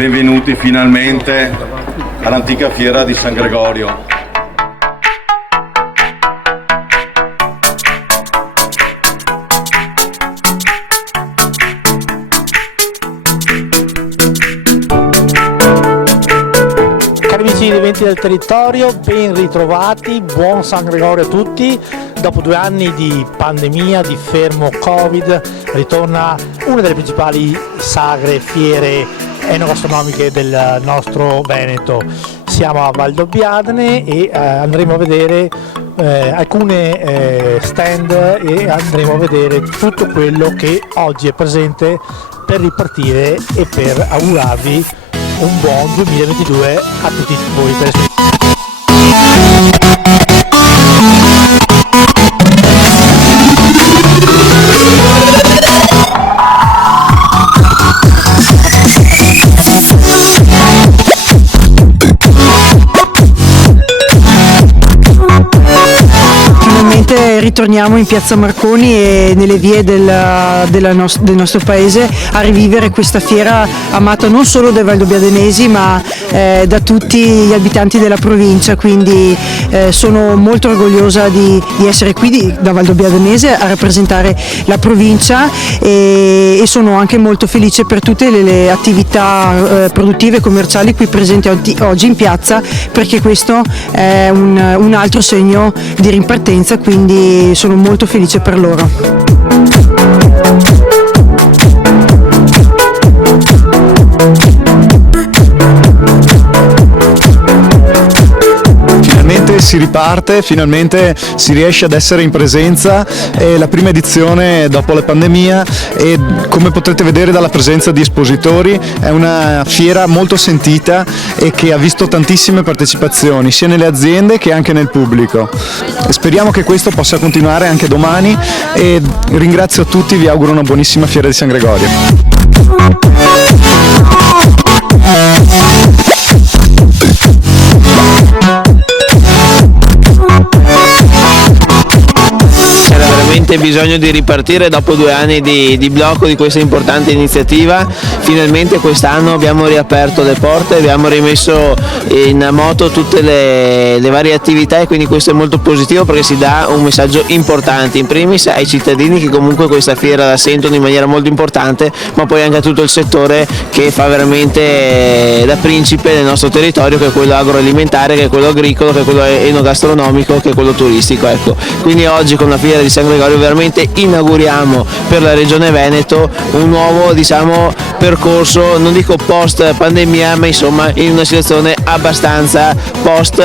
benvenuti finalmente all'antica fiera di San Gregorio. Cari amici di Eventi del Territorio, ben ritrovati, buon San Gregorio a tutti. Dopo 2 anni di pandemia, di fermo Covid, ritorna una delle principali sagre, fiere enogastronomiche del nostro Veneto. Siamo a Valdobbiadene e andremo a vedere alcune stand e andremo a vedere tutto quello che oggi è presente per ripartire e per augurarvi un buon 2022 a tutti voi telespettatori. Ritorniamo in Piazza Marconi e nelle vie del nostro paese a rivivere questa fiera amata non solo dai valdobbiadenesi ma da tutti gli abitanti della provincia, quindi sono molto orgogliosa di essere qui da valdobbiadenese a rappresentare la provincia e sono anche molto felice per tutte le attività produttive e commerciali qui presenti oggi in piazza, perché questo è un altro segno di ripartenza, quindi sono molto felice per loro. Si riparte, finalmente si riesce ad essere in presenza, è la prima edizione dopo la pandemia e come potrete vedere dalla presenza di espositori è una fiera molto sentita e che ha visto tantissime partecipazioni sia nelle aziende che anche nel pubblico. Speriamo che questo possa continuare anche domani e ringrazio tutti, vi auguro una buonissima fiera di San Gregorio. Bisogno di ripartire dopo 2 anni di blocco di questa importante iniziativa. Finalmente quest'anno abbiamo riaperto le porte, abbiamo rimesso in moto tutte le varie attività e quindi questo è molto positivo perché si dà un messaggio importante in primis ai cittadini che comunque questa fiera la sentono in maniera molto importante, ma poi anche a tutto il settore che fa veramente da principe nel nostro territorio, che è quello agroalimentare, che è quello agricolo, che è quello enogastronomico, che è quello turistico. Ecco. Quindi oggi con la fiera di San Gregorio veramente inauguriamo per la Regione Veneto un nuovo percorso, non dico post pandemia, ma insomma in una situazione abbastanza post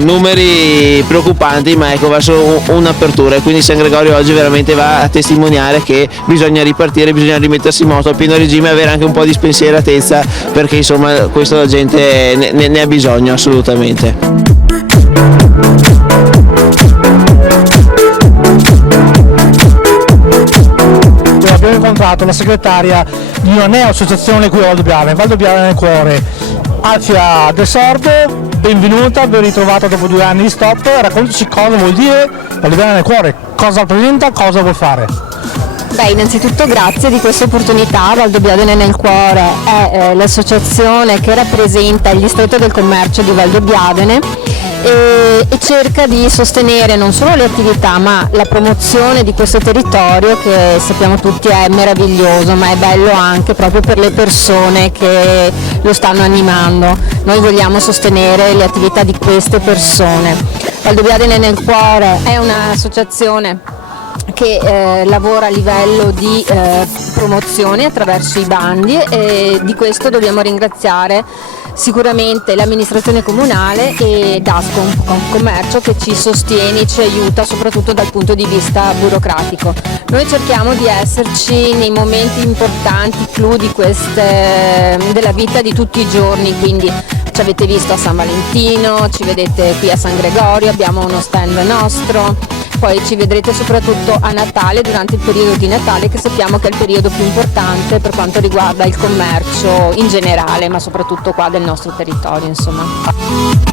numeri preoccupanti, ma ecco verso un'apertura, e quindi San Gregorio oggi veramente va a testimoniare che bisogna ripartire, bisogna rimettersi in moto a pieno regime e avere anche un po' di spensieratezza, perché insomma questo la gente ne ha bisogno assolutamente. Abbiamo incontrato la segretaria di una neo-associazione qui a Valdobbiadene nel cuore, Alfia De Sordo. Benvenuta, ben ritrovata dopo 2 anni di stop. Raccontaci cosa vuol dire Valdobbiadene nel cuore, cosa rappresenta, cosa vuol fare. Innanzitutto grazie di questa opportunità. Valdobbiadene nel cuore è l'associazione che rappresenta il distretto del commercio di Valdobbiadene e cerca di sostenere non solo le attività ma la promozione di questo territorio, che sappiamo tutti è meraviglioso, ma è bello anche proprio per le persone che lo stanno animando. Noi vogliamo sostenere le attività di queste persone. Valdobbiadene nel cuore è un'associazione che lavora a livello di promozione attraverso i bandi, e di questo dobbiamo ringraziare sicuramente l'amministrazione comunale e Dascom Commercio, che ci sostiene, ci aiuta soprattutto dal punto di vista burocratico. Noi cerchiamo di esserci nei momenti importanti, clou della vita di tutti i giorni, quindi ci avete visto a San Valentino, ci vedete qui a San Gregorio, abbiamo uno stand nostro, poi ci vedrete soprattutto a Natale, durante il periodo di Natale, che sappiamo che è il periodo più importante per quanto riguarda il commercio in generale, ma soprattutto qua del nostro territorio, insomma.